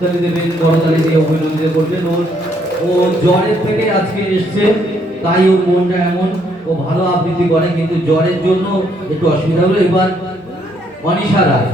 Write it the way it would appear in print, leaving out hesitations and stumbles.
তালি দেবেন, করতালি দিয়ে অভিনন্দিত করবেন। ও জ্বরের থেকে আজকে এসছে, তাই ওর মনটা এমন। ও ভালো আবৃত্তি করে, কিন্তু জ্বরের জন্য একটু অসুবিধা হলো। এবার অনিশা রায়।